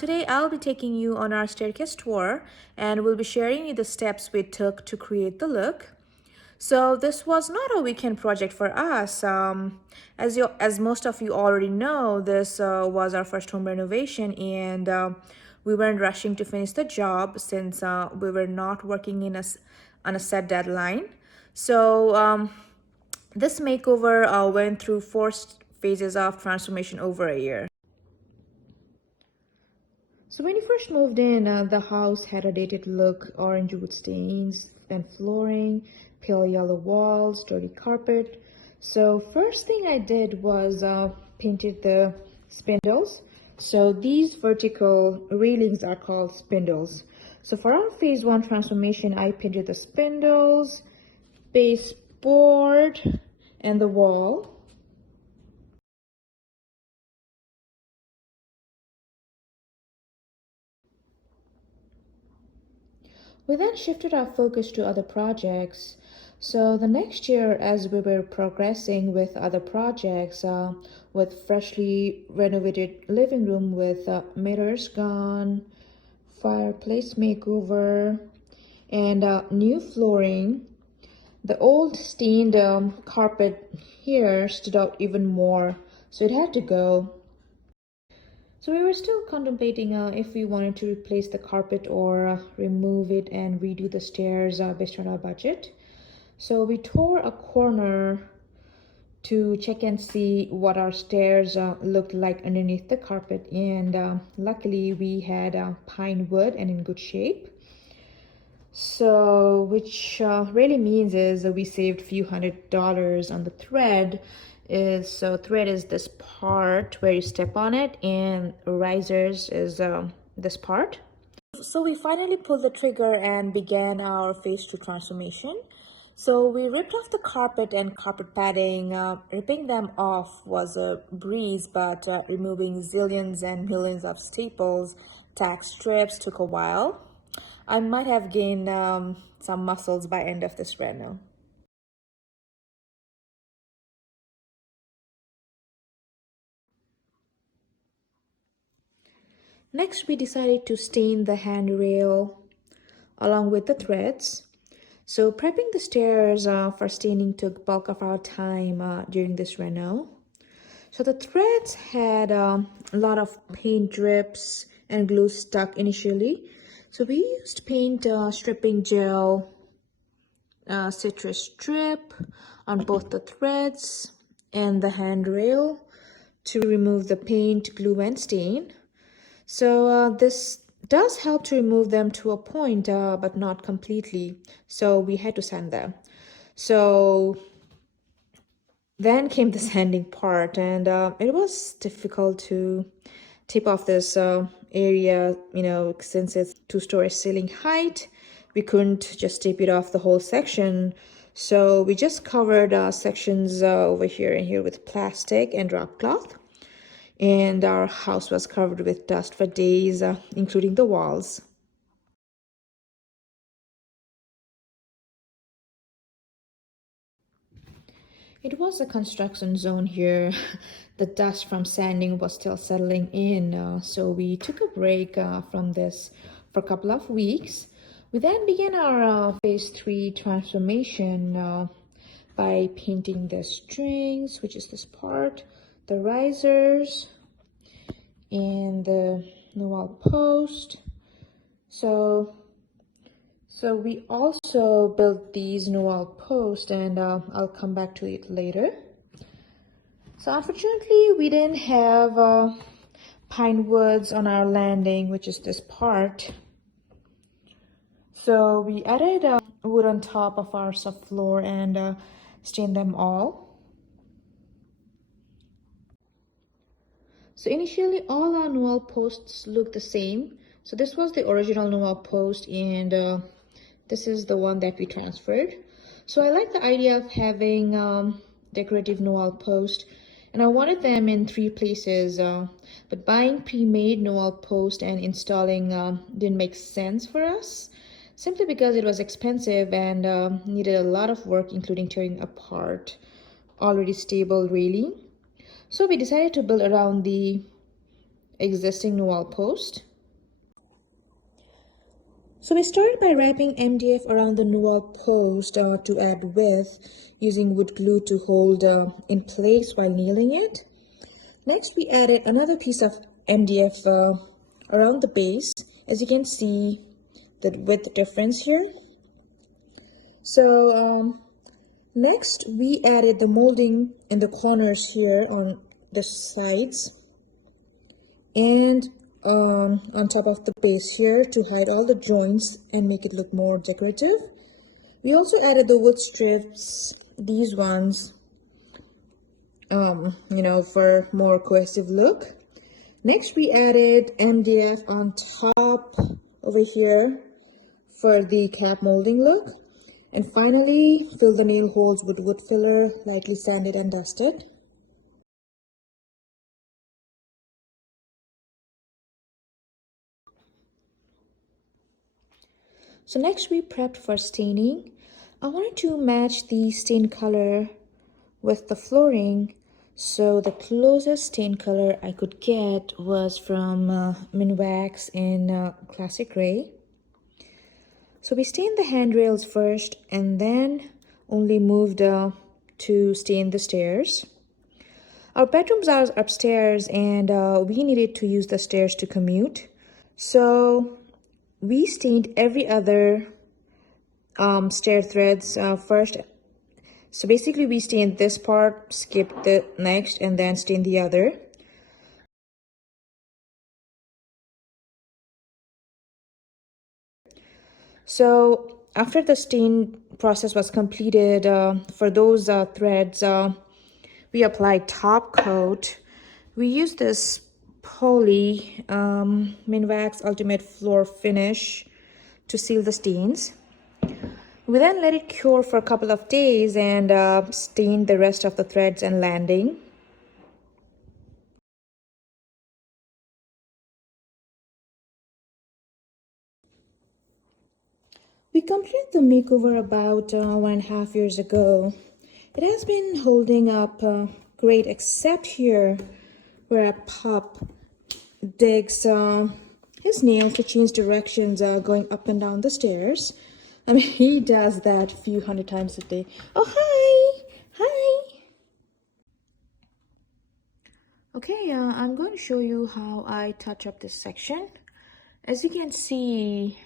Today I'll be taking you on our staircase tour and we'll be sharing you the steps we took to create the look. So this was not a weekend project for us. As most of you already know, this was our first home renovation, and we weren't rushing to finish the job since we were not working on a set deadline. So this makeover went through four phases of transformation over a year. So when you first moved in, the house had a dated look: orange wood stains and flooring, pale yellow walls, dirty carpet. So first thing I did was painted the spindles. So these vertical railings are called spindles. So for our phase one transformation, I painted the spindles, baseboard, and the wall. We then shifted our focus to other projects. So the next year, as we were progressing with other projects, with freshly renovated living room with mirrors gone, fireplace makeover, and new flooring, the old stained carpet here stood out even more, so it had to go. So we were still contemplating if we wanted to replace the carpet or remove it and redo the stairs based on our budget. So we tore a corner to check and see what our stairs looked like underneath the carpet, and luckily we had pine wood and in good shape. So which really means is we saved a few $100s on the thread. Thread is this part where you step on it, and risers is this part. So we finally pulled the trigger and began our phase two transformation. So we ripped off the carpet and carpet padding. Ripping them off was a breeze, but removing zillions and millions of staples, tack strips took a while. I might have gained some muscles by end of this reno. Next, we decided to stain the handrail along with the threads. So prepping the stairs for staining took bulk of our time during this reno. So the threads had a lot of paint drips and glue stuck initially. So we used paint stripping gel, citrus strip on both the threads and the handrail to remove the paint, glue, and stain. So this does help to remove them to a point, but not completely. So we had to sand them. So then came the sanding part, and it was difficult to tape off this area, since it's 2-story ceiling height. We couldn't just tape it off the whole section. So we just covered sections over here and here with plastic and drop cloth. And our house was covered with dust for days, including the walls. It was a construction zone here. The dust from sanding was still settling in, so we took a break from this for a couple of weeks. We then began our phase 3 transformation by painting the strings, which is this part, the risers, and the NEWEL post. So we also built these NEWEL posts, and I'll come back to it later. So unfortunately, we didn't have pine woods on our landing, which is this part. So we added wood on top of our subfloor and stained them all. So initially, all our NEWEL posts looked the same. So this was the original NEWEL post, and this is the one that we transferred. So I like the idea of having decorative NEWEL post, and I wanted them in 3 places. But buying pre-made NEWEL post and installing didn't make sense for us, simply because it was expensive and needed a lot of work, including tearing apart already stable railing. So we decided to build around the existing NEWEL post. So we started by wrapping MDF around the NEWEL post to add width, using wood glue to hold in place while nailing it. Next, we added another piece of MDF around the base. As you can see, the width difference here. So next, we added the molding in the corners here on the sides and on top of the base here to hide all the joints and make it look more decorative. We also added the wood strips, these ones, for more cohesive look. Next, we added MDF on top over here for the cap molding look. And finally, fill the nail holes with wood filler, lightly sanded and dusted. So next we prepped for staining. I wanted to match the stain color with the flooring, so the closest stain color I could get was from Minwax in classic gray. So we stained the handrails first and then only moved to stain the stairs. Our bedrooms are upstairs and we needed to use the stairs to commute. So we stained every other stair threads first. So basically we stained this part, skipped the next, and then stained the other. So after the stain process was completed, for those threads, we applied top coat. We used this poly Minwax Ultimate Floor Finish to seal the stains. We then let it cure for a couple of days and stained the rest of the threads and landing. We completed the makeover about 1.5 years ago. It has been holding up great, except here where a pup digs his nail to change directions going up and down the stairs. I mean, he does that a few hundred times a day. Oh, hi! Hi! Okay, I'm going to show you how I touch up this section. As you can see,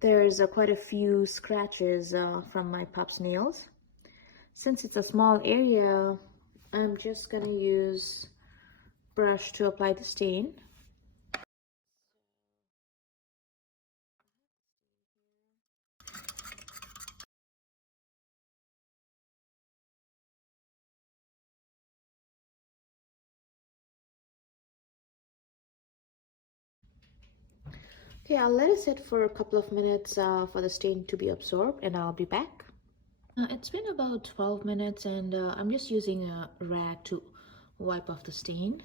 there's quite a few scratches from my pup's nails. Since it's a small area, I'm just gonna use brush to apply the stain. Okay, I'll let it sit for a couple of minutes for the stain to be absorbed, and I'll be back. It's been about 12 minutes and I'm just using a rag to wipe off the stain.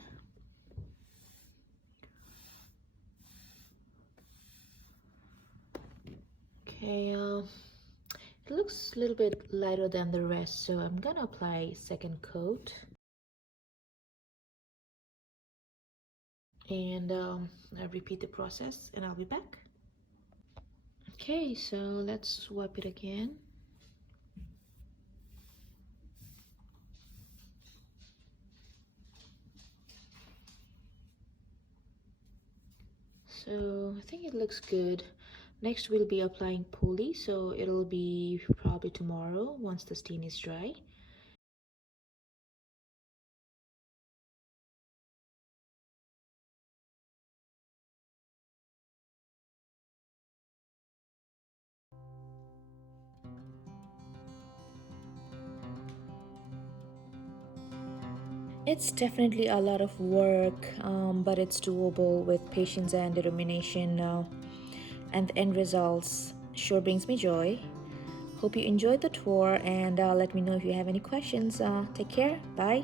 Okay, it looks a little bit lighter than the rest, so I'm gonna apply second coat. And I'll repeat the process and I'll be back. Okay, so let's wipe it again. So I think it looks good. Next we'll be applying poly, so it'll be probably tomorrow once the stain is dry. It's definitely a lot of work, but it's doable with patience and determination. And the end results sure brings me joy. Hope you enjoyed the tour, and let me know if you have any questions. Take care. Bye.